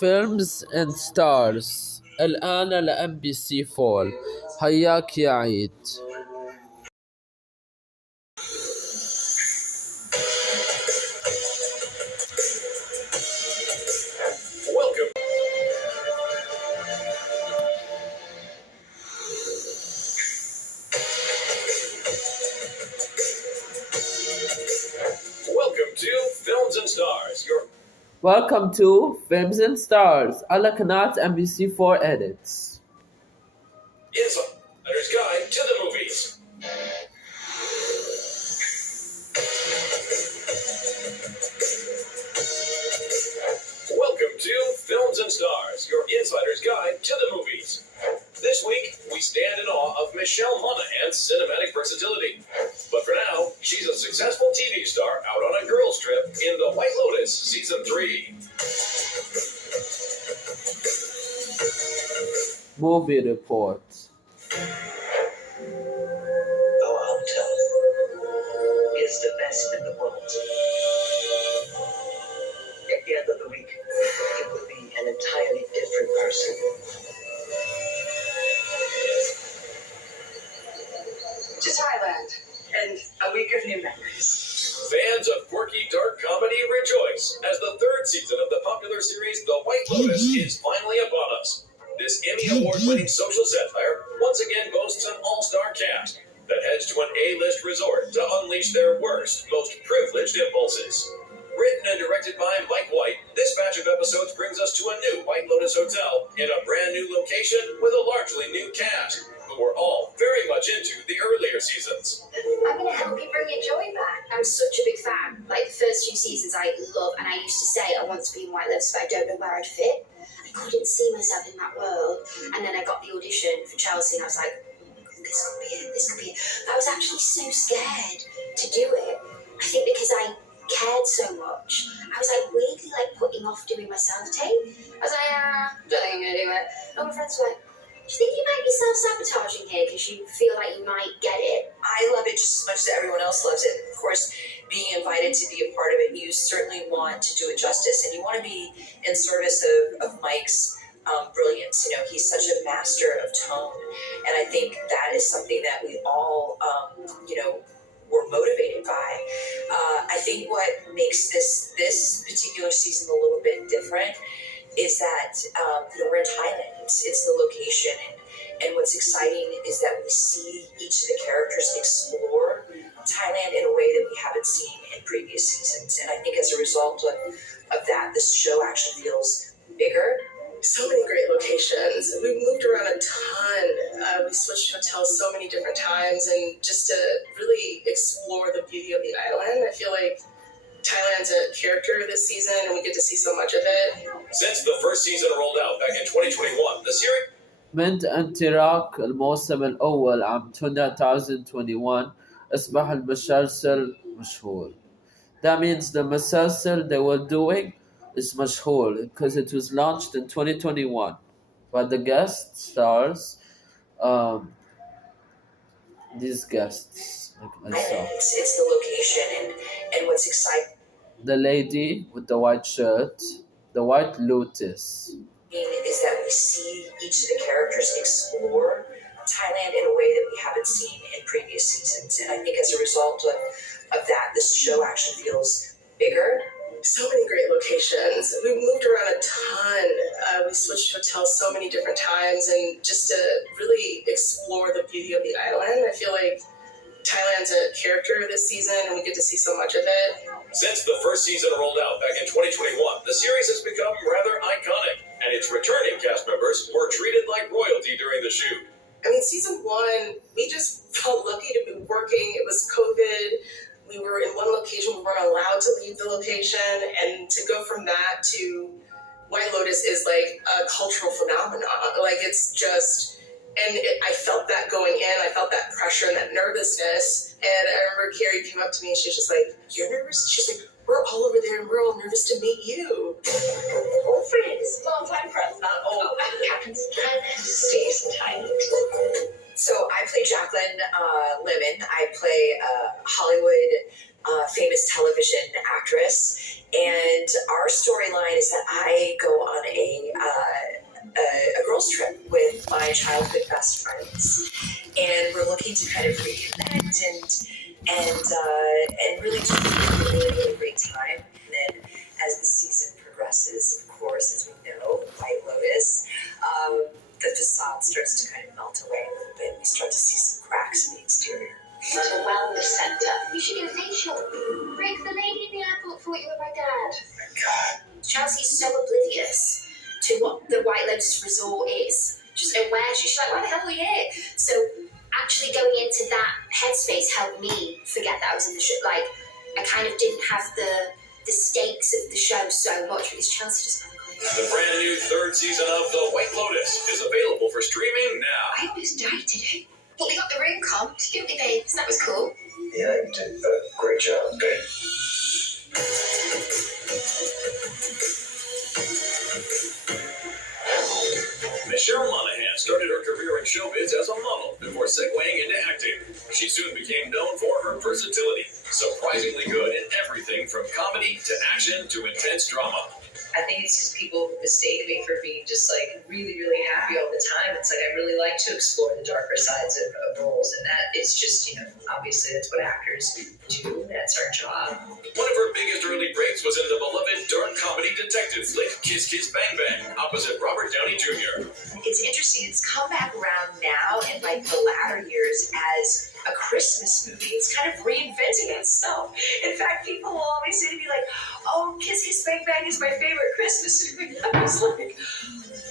فيلمز اند ستارز الآن على ام بي سي 4. حياك يا عيد. Welcome. Welcome to Films and Stars, your Welcome to Films and Stars على قناة ام بي سي 4 edits. insider's guide to the movies. Welcome to Films and Stars, your insider's guide to the movies. This week, we stand in awe of Michelle Monaghan's cinematic versatility. But for now, she's a successful TV star out on a girls' trip in The White Lotus Season 3. Movie report. Our hotel is the best in the world. At the end of the week, it will be an entirely different person. To Thailand and a week of new memories. Fans of quirky dark comedy rejoice as the third season of the popular series The White Lotus is finally upon us. This Emmy Award-winning social satire once again boasts an all-star cast that heads to an A-list resort to unleash their worst, most privileged impulses. Written and directed by Mike White, this batch of episodes brings us to a new White Lotus hotel in a brand new location with a largely new cast, who were all very much into the earlier seasons. I'm going to help you bring your joy back. I'm such a big fan. Like, the first few seasons I love, and I used to say I want to be in White Lotus, but I don't know where I'd fit. I couldn't see myself in that world. And then I got the audition for Chelsea, and I was like, oh my God, this could be it, this could be it. But I was actually so scared to do it. I think because I cared so much, I was like weirdly like putting off doing my self-tape. I was like, don't think I'm going to do it. And my friends were like, do you think you might be self-sabotaging here because you feel like you might get it? I love it just as much as everyone else loves it. Of course, being invited to be a part of it, you certainly want to do it justice, and you want to be in service of Mike's brilliance. You know, he's such a master of tone, and I think that is something that we all, were motivated by. I think what makes this particular season a little bit different is that we're in Thailand. It's the location, and what's exciting is that we see each of the characters explore Thailand in a way that we haven't seen in previous seasons. And I think as a result of that, this show actually feels bigger. So many great locations. We moved around a ton. We switched hotels so many different times, and just to really explore the beauty of the island, I feel like Thailand's a character this season, and we get to see so much of it. Since the first season rolled out back in 2021, the series من انطلاق الموسم الأول عام 2021 أصبح المسلسل مشهور. That means the مسلسل they were doing is مشهور because it was launched in 2021 by the guest stars, these guests like myself. It's the location, and what's exciting The lady with the white shirt, the White Lotus. is that we see each of the characters explore Thailand in a way that we haven't seen in previous seasons. And I think as a result of that, this show actually feels bigger. So many great locations. We moved around a ton. We switched hotels so many different times, and just to really explore the beauty of the island, I feel like Thailand's a character this season, and we get to see so much of it. Since the first season rolled out back in 2021, the series has become rather iconic, and its returning cast members were treated like royalty during the shoot. I mean, season one, we just felt lucky to be working. It was COVID. We were in one location. We weren't allowed to leave the location. And to go from that to White Lotus is like a cultural phenomenon. Like, it's just, and I felt that going in. I felt that pressure and that nervousness. And I remember Carrie came up to me and she was just like, "You're nervous?" She's like, "We're all over there and we're all nervous to meet you." Old friends. Long-time friends, not old. Happens in Thailand, stays in Thailand. So I play Jacqueline Lemon. I play a Hollywood famous television actress, and And our storyline is that I go on a girls' trip with my childhood best friends, and we're looking to kind of reconnect and really just have a really, really great time. And then as the season progresses, of course, as we know, White Lotus, the facade starts to kind of melt away a little bit. We start to see some cracks in the exterior. It's a wellness centre. You should get a facial. Break the lady in the airport thought you were my dad. My God. Chelsea's so oblivious to what the White Lotus Resort is. Just aware. She's like, why the hell are we here? So actually going into that headspace helped me forget that I was in the show. Like, I kind of didn't have the stakes of the show so much because Chelsea just got clear. The brand new third season of The White Lotus is available for streaming now. I almost died today. But we got the room comped, didn't we, babe? So that was cool. Yeah, you did a great job. Okay. Michelle Monaghan started her career in showbiz as a model before segueing into acting. She soon became known for her versatility, surprisingly good in everything from comedy to action to intense drama. I think it's just people mistake me for being just like really, really happy all the time. It's like I really like to explore the darker sides of roles, and that is just, obviously that's what actors do. That's our job. One of her biggest early breaks was in the beloved dark comedy detective flick Kiss Kiss Bang Bang opposite Robert Downey Jr. It's interesting. It's come back around now in like the latter years as a Christmas movie. It's kind of reinventing itself. In fact, people will always say to me like, "Oh, Kiss Kiss Bang Bang is my favorite Christmas movie." I was like,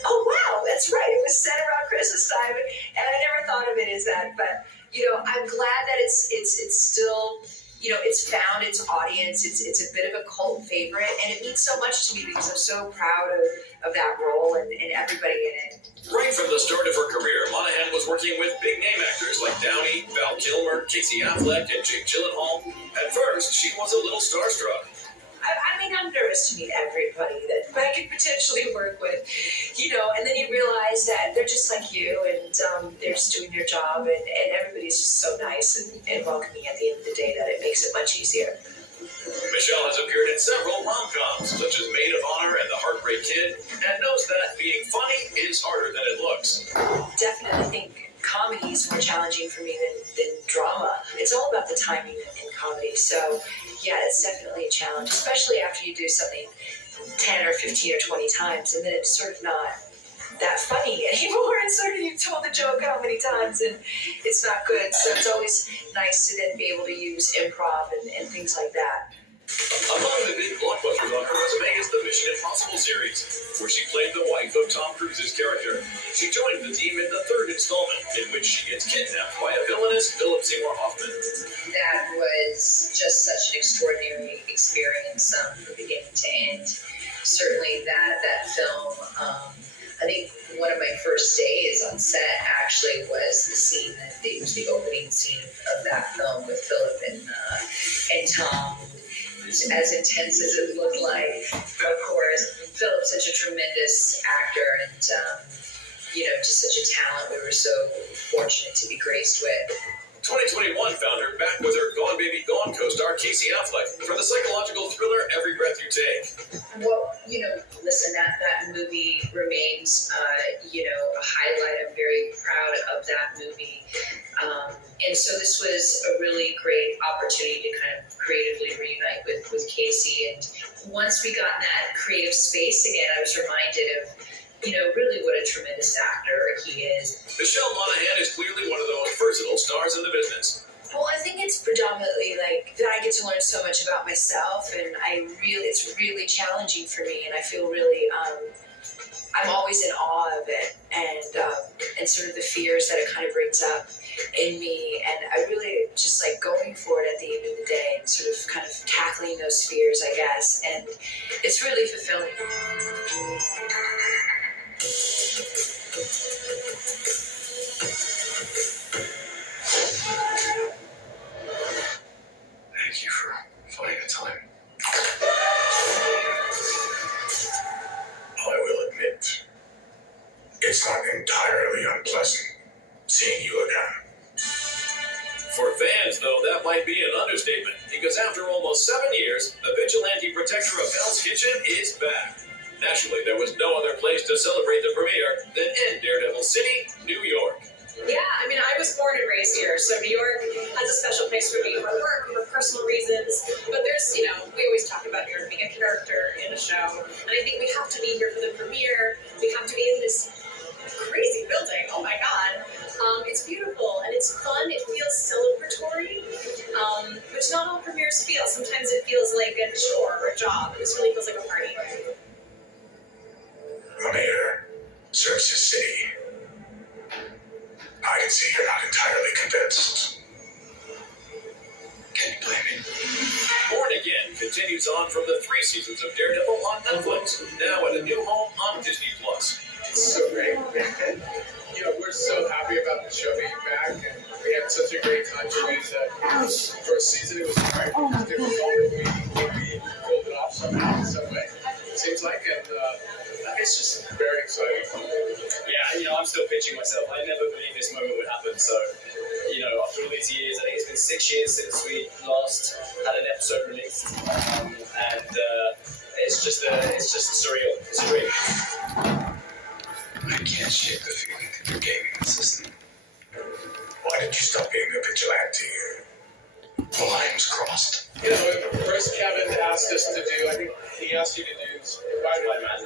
"Oh wow, that's right. It was set around Christmas time," and I never thought of it as that. But I'm glad that it's still. It's found its audience. It's a bit of a cult favorite, and it means so much to me because I'm so proud of that role and everybody in it. Right from the start of her career, Monaghan was working with big-name actors like Downey, Val Kilmer, Casey Affleck, and Jake Gyllenhaal. At first, she was a little starstruck. I'm nervous to meet everybody that I could potentially work with, and then you realize that they're just like you, and they're just doing their job, and everybody's just so nice and welcoming at the end of the day that it makes it much easier. Michelle has appeared in several rom-coms, such as Maid of Honor and The Heartbreak Kid, and knows that being funny is harder than it looks. Definitely think comedy is more challenging for me than drama. It's all about the timing in comedy, so yeah, it's definitely a challenge, especially after you do something 10 or 15 or 20 times, and then it's sort of not that funny anymore. It's sort of, you've told the joke how many times, and it's not good. So it's always nice to then be able to use improv and things like that. Among the big blockbusters on her resume is the Mission Impossible series, where she played the wife of Tom Cruise's character. She joined the team in the third installment, in which she gets kidnapped by a villainous Philip Seymour Hoffman. That was just such an extraordinary experience from beginning to end. Certainly that film, I think one of my first days on set actually was the scene it was the opening scene of that film with Philip and Tom. As intense as it looked like, of course, Philip's such a tremendous actor and, just such a talent we were so fortunate to be graced with. 2021 found her back with her Gone Baby Gone co-star Casey Affleck for the psychological thriller Every Breath You Take. Well, listen, that movie remains, a highlight. I'm very proud of that movie. And so this was a really great opportunity to kind of creatively reunite with Casey. And once we got in that creative space again, I was reminded of, really what a tremendous actor he is. Michelle Monaghan is clearly one of the most versatile stars in the business. Well, I think it's predominantly like that I get to learn so much about myself, and it's really challenging for me, and I feel really, I'm always in awe of it, and sort of the fears that it kind of brings up in me, and I really just like going for it at the end of the day, and sort of kind of tackling those fears, I guess, and it's really fulfilling. Thank you for finding the time. I will admit, it's not entirely unpleasant seeing you again. For fans, though, that might be an understatement, because after almost 7 years, the vigilante protector of Hell's Kitchen is back. Naturally, there was no other place to celebrate the premiere than in Daredevil City, New York. Yeah, I mean, I was born and raised here, so New York has a special place for me for work, for personal reasons. But there's, we always talk about New York being a character in a show, and I think we have to be here for the premiere. We have to be in this crazy building. Oh my God. It's beautiful and it's fun. It feels celebratory, which not all premieres feel. Sometimes it feels like a chore or a job. This really feels like a party. The mayor serves his city. I can see you're not entirely convinced. Can you blame me? Born Again continues on from the 3 seasons of Daredevil on Netflix, now at a new home on Disney+. It's so great. We're so happy about the show being back, and we had such a great time shooting the first season. It was hard. It was difficult, but we pulled it off somehow, some way. It seems like, and it's just very exciting. Yeah, I'm still pinching myself. I never believed this moment would happen. So, after all these years, I think it's been 6 years since we last had an episode released, and it's just surreal. It's a dream. I can't shake the feeling that you're gaming the system. Why did you stop being a vigilante? The lines crossed. First Kevin asked us to do, I think he asked you to do Spider-Man.